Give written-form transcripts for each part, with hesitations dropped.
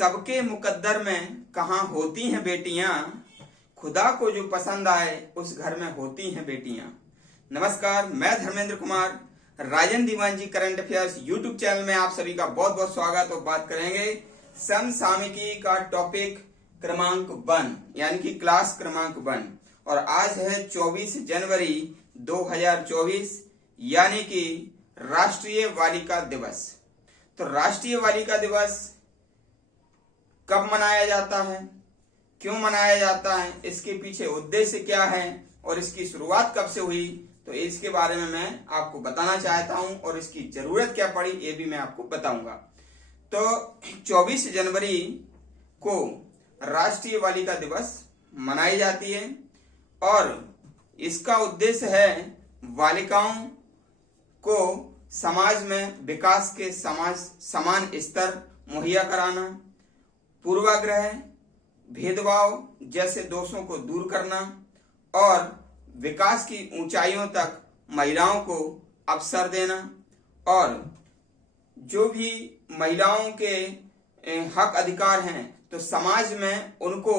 सबके मुकद्दर में कहाँ होती हैं बेटियां, खुदा को जो पसंद आए उस घर में होती हैं बेटियां। नमस्कार, मैं धर्मेंद्र कुमार, राजन दीवान जी करंट अफेयर्स यूट्यूब चैनल में आप सभी का बहुत बहुत स्वागत। और बात करेंगे समसामयिकी का टॉपिक क्रमांक 1 यानी कि क्लास क्रमांक 1। और आज है 24 जनवरी 2024 यानी कि राष्ट्रीय बालिका दिवस। तो राष्ट्रीय बालिका दिवस कब मनाया जाता है, क्यों मनाया जाता है, इसके पीछे उद्देश्य क्या है और इसकी शुरुआत कब से हुई, तो इसके बारे में मैं आपको बताना चाहता हूं और इसकी जरूरत क्या पड़ी ये भी मैं आपको बताऊंगा। तो 24 जनवरी को राष्ट्रीय बालिका दिवस मनाई जाती है और इसका उद्देश्य है बालिकाओं को समाज में विकास के समान स्तर मुहैया कराना, पूर्वाग्रह, भेदभाव जैसे दोषों को दूर करना और विकास की ऊंचाइयों तक महिलाओं को अवसर देना और जो भी महिलाओं के हक अधिकार हैं तो समाज में उनको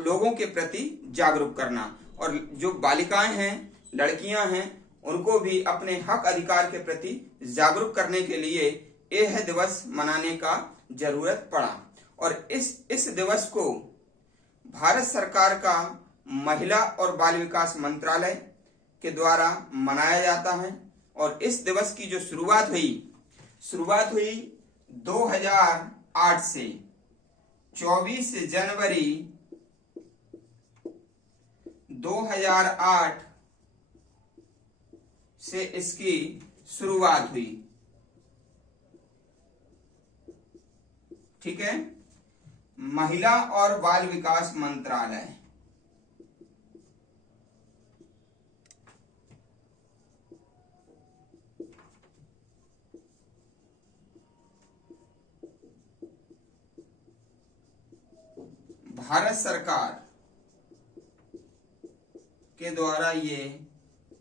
लोगों के प्रति जागरूक करना और जो बालिकाएं हैं, लड़कियां हैं, उनको भी अपने हक अधिकार के प्रति जागरूक करने के लिए यह दिवस मनाने का जरूरत पड़ा। और इस दिवस को भारत सरकार का महिला और बाल विकास मंत्रालय के द्वारा मनाया जाता है। और इस दिवस की जो शुरुआत हुई 2008 से 24 जनवरी 2008 से इसकी शुरुआत हुई। ठीक है, महिला और बाल विकास मंत्रालय। भारत सरकार के द्वारा ये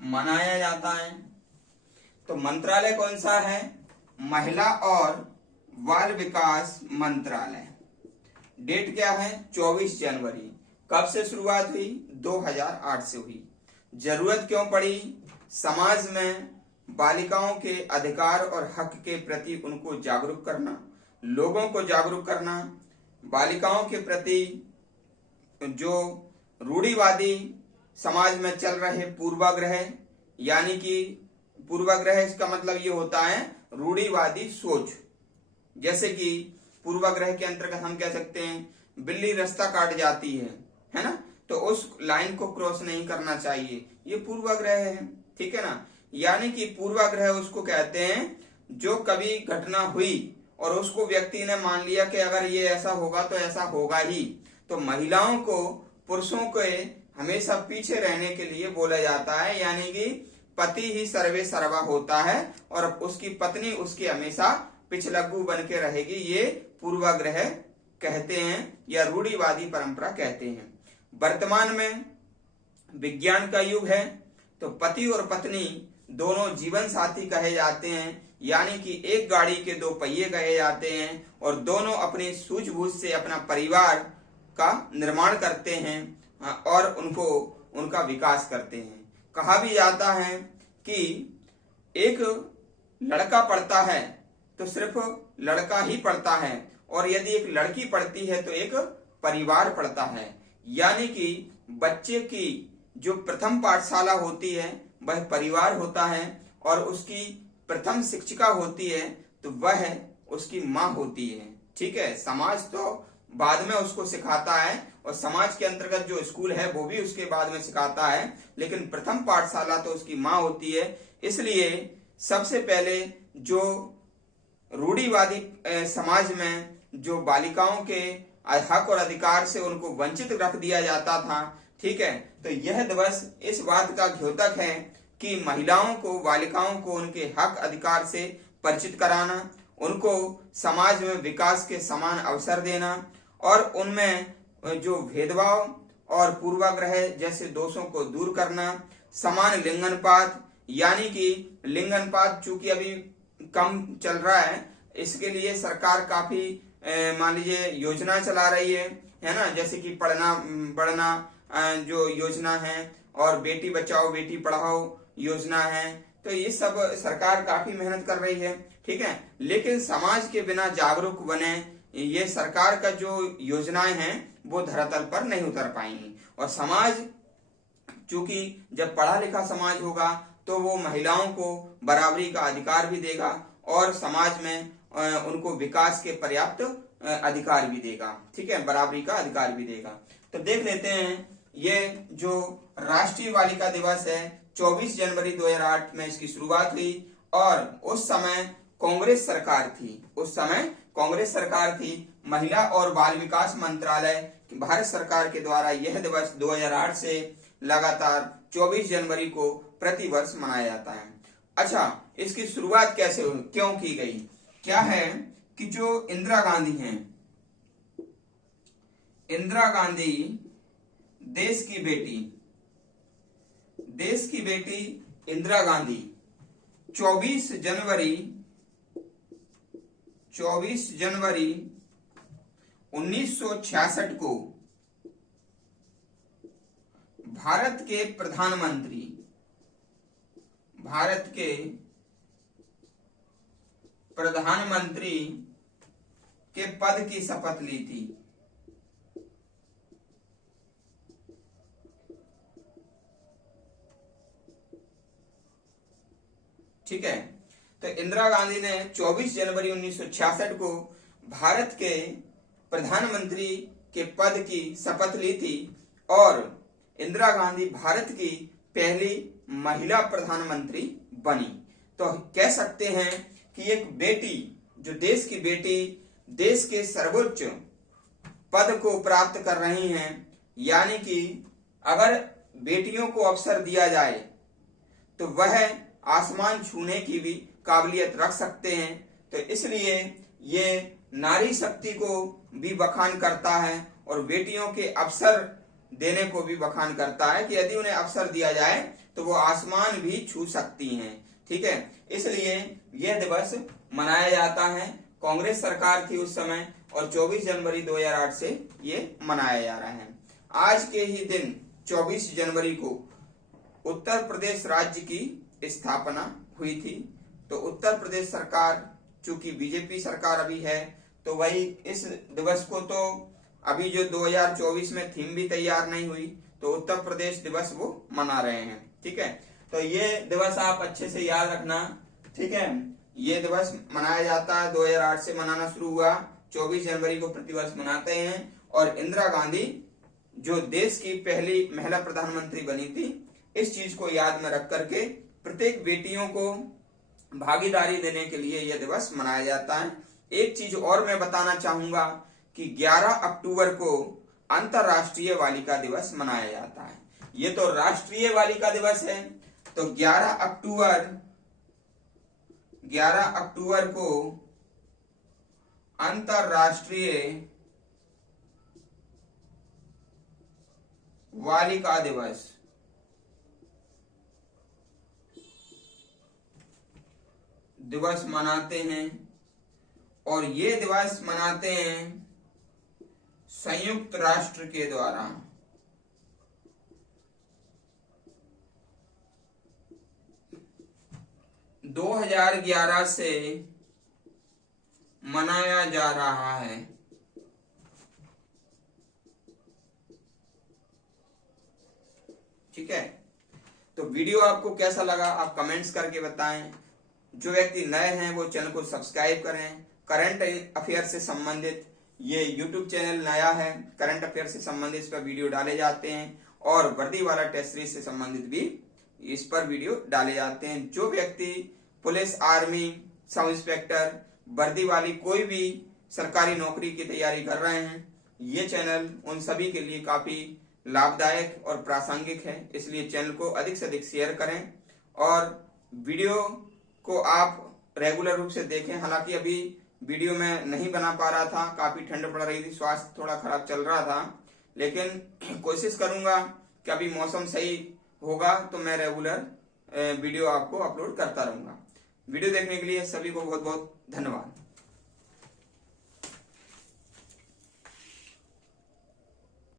मनाया जाता है। तो मंत्रालय कौन सा है? महिला और बाल विकास मंत्रालय। डेट क्या है? 24 जनवरी। कब से शुरुआत हुई? 2008 से हुई। जरूरत क्यों पड़ी? समाज में बालिकाओं के अधिकार और हक के प्रति उनको जागरूक करना, लोगों को जागरूक करना, बालिकाओं के प्रति जो रूढ़िवादी समाज में चल रहे पूर्वाग्रह, यानी कि पूर्वाग्रह इसका मतलब ये होता है रूढ़िवादी सोच। जैसे कि पूर्वाग्रह के अंतर्गत हम कह सकते हैं बिल्ली रास्ता काट जाती है ना, तो उस लाइन को क्रॉस नहीं करना चाहिए, ये पूर्वाग्रह है। ठीक है ना, यानी कि पूर्वाग्रह उसको कहते हैं जो कभी घटना हुई और उसको व्यक्ति ने मान लिया कि अगर ये ऐसा होगा तो ऐसा होगा ही। तो महिलाओं को पुरुषों के हमेशा पीछे रहने के लिए बोला जाता है, यानी कि पति ही सर्वे सर्वा होता है और उसकी पत्नी उसके हमेशा पिछलग्गू बन के रहेगी। ये पूर्वाग्रह कहते हैं या रूढ़िवादी परंपरा कहते हैं। वर्तमान में विज्ञान का युग है तो पति और पत्नी दोनों जीवन साथी कहे जाते हैं, यानी कि एक गाड़ी के दो पहिए कहे जाते हैं और दोनों अपनी सूझबूझ से अपना परिवार का निर्माण करते हैं और उनका विकास करते हैं। कहा भी जाता है कि एक लड़का पढ़ता है तो सिर्फ लड़का ही पढ़ता है और यदि एक लड़की पढ़ती है तो एक परिवार पढ़ता है। यानी कि बच्चे की जो प्रथम पाठशाला होती है वह परिवार होता है और उसकी प्रथम शिक्षिका होती है तो वह उसकी माँ होती है। ठीक है, समाज तो बाद में उसको सिखाता है और समाज के अंतर्गत जो स्कूल है वो भी उसके बाद में सिखाता है, लेकिन प्रथम पाठशाला तो उसकी माँ होती है। इसलिए सबसे पहले जो रूढ़िवादी समाज में जो बालिकाओं के हक और अधिकार से उनको वंचित रख दिया जाता था, ठीक है, तो यह दिवस इस बात का द्योतक है कि महिलाओं को, बालिकाओं को उनके हक अधिकार से परिचित कराना, उनको समाज में विकास के समान अवसर देना और उनमें जो भेदभाव और पूर्वाग्रह जैसे दोषों को दूर करना, समान लिंगानुपात, यानी कि लिंगानुपात चूंकि अभी कम चल रहा है, इसके लिए सरकार काफी मान लीजिए योजना चला रही है ना, जैसे कि पढ़ना बढ़ना जो योजना है, और बेटी बचाओ बेटी पढ़ाओ योजना है। तो ये सब सरकार काफी मेहनत कर रही है, ठीक है। लेकिन समाज के बिना जागरूक बने ये सरकार का जो योजनाएं हैं वो धरातल पर नहीं उतर पाएंगी। और समाज चूंकि जब पढ़ा लिखा समाज होगा तो वो महिलाओं को बराबरी का अधिकार भी देगा और समाज में उनको विकास के पर्याप्त अधिकार भी देगा, ठीक है, बराबरी का अधिकार भी देगा। तो देख लेते हैं, ये जो राष्ट्रीय बालिका दिवस है 24 जनवरी 2008 में इसकी शुरुआत हुई और उस समय कांग्रेस सरकार थी। महिला और बाल विकास मंत्रालय भारत सरकार के द्वारा यह दिवस 2008 से लगातार 24 जनवरी को प्रतिवर्ष मनाया जाता है। अच्छा, इसकी शुरुआत कैसे हुई, क्यों की गई? क्या है कि जो इंदिरा गांधी हैं, इंदिरा गांधी देश की बेटी इंदिरा गांधी 24 जनवरी 1966 को भारत के प्रधानमंत्री के पद की शपथ ली थी। ठीक है, तो इंदिरा गांधी ने 24 जनवरी 1966 को भारत के प्रधानमंत्री के पद की शपथ ली थी और इंदिरा गांधी भारत की पहली महिला प्रधानमंत्री बनी। तो कह सकते हैं कि एक बेटी, जो देश की बेटी देश के सर्वोच्च पद को प्राप्त कर रही हैं, यानी कि अगर बेटियों को अवसर दिया जाए तो वह आसमान छूने की भी काबिलियत रख सकते हैं। तो इसलिए ये नारी शक्ति को भी बखान करता है और बेटियों के अवसर देने को भी बखान करता है कि यदि उन्हें अवसर दिया जाए तो वो आसमान भी छू सकती हैं। ठीक है, इसलिए यह दिवस मनाया जाता है। कांग्रेस सरकार थी उस समय और 24 जनवरी 2008 से ये मनाया जा रहा है। आज के ही दिन 24 जनवरी को उत्तर प्रदेश राज्य की स्थापना हुई थी। तो उत्तर प्रदेश सरकार, चूंकि बीजेपी सरकार अभी है, तो वही इस दिवस को, तो अभी जो 2024 में थीम भी तैयार नहीं हुई, तो उत्तर प्रदेश दिवस वो मना रहे हैं। ठीक है, तो ये दिवस आप अच्छे से याद रखना। ठीक है, ये दिवस मनाया जाता है, 2008 से मनाना शुरू हुआ, 24 जनवरी को प्रतिवर्ष मनाते हैं। और इंदिरा गांधी जो देश की पहली महिला प्रधानमंत्री बनी थी, इस चीज को याद में रख करके प्रत्येक बेटियों को भागीदारी देने के लिए यह दिवस मनाया जाता है। एक चीज और मैं बताना चाहूंगा कि 11 अक्टूबर को अंतरराष्ट्रीय बालिका दिवस मनाया जाता है। ये तो राष्ट्रीय बालिका दिवस है, तो 11 अक्टूबर को अंतरराष्ट्रीय बालिका दिवस मनाते हैं। और ये दिवस मनाते हैं संयुक्त राष्ट्र के द्वारा। - 2011 से मनाया जा रहा है। ठीक है, तो वीडियो आपको कैसा लगा आप कमेंट्स करके बताएं। जो व्यक्ति नए हैं वो चैनल को सब्सक्राइब करें। करंट अफेयर से संबंधित ये यूट्यूब चैनल नया है, करंट अफेयर से संबंधित इस पर वीडियो डाले जाते हैं और वर्दी वाला टेस्ट सीरीज से संबंधित भी इस पर वीडियो डाले जाते हैं। जो व्यक्ति पुलिस, आर्मी, सब इंस्पेक्टर, वर्दी वाली कोई भी सरकारी नौकरी की तैयारी कर रहे हैं, ये चैनल उन सभी के लिए काफी लाभदायक और प्रासंगिक है। इसलिए चैनल को अधिक से अधिक शेयर करें और वीडियो को आप रेगुलर रूप से देखें। हालांकि अभी वीडियो में नहीं बना पा रहा था, काफी ठंड पड़ रही थी, स्वास्थ्य थोड़ा खराब चल रहा था, लेकिन कोशिश करूंगा कि अभी मौसम सही होगा तो मैं रेगुलर वीडियो आपको अपलोड करता रहूंगा। वीडियो देखने के लिए सभी को बहुत बहुत धन्यवाद।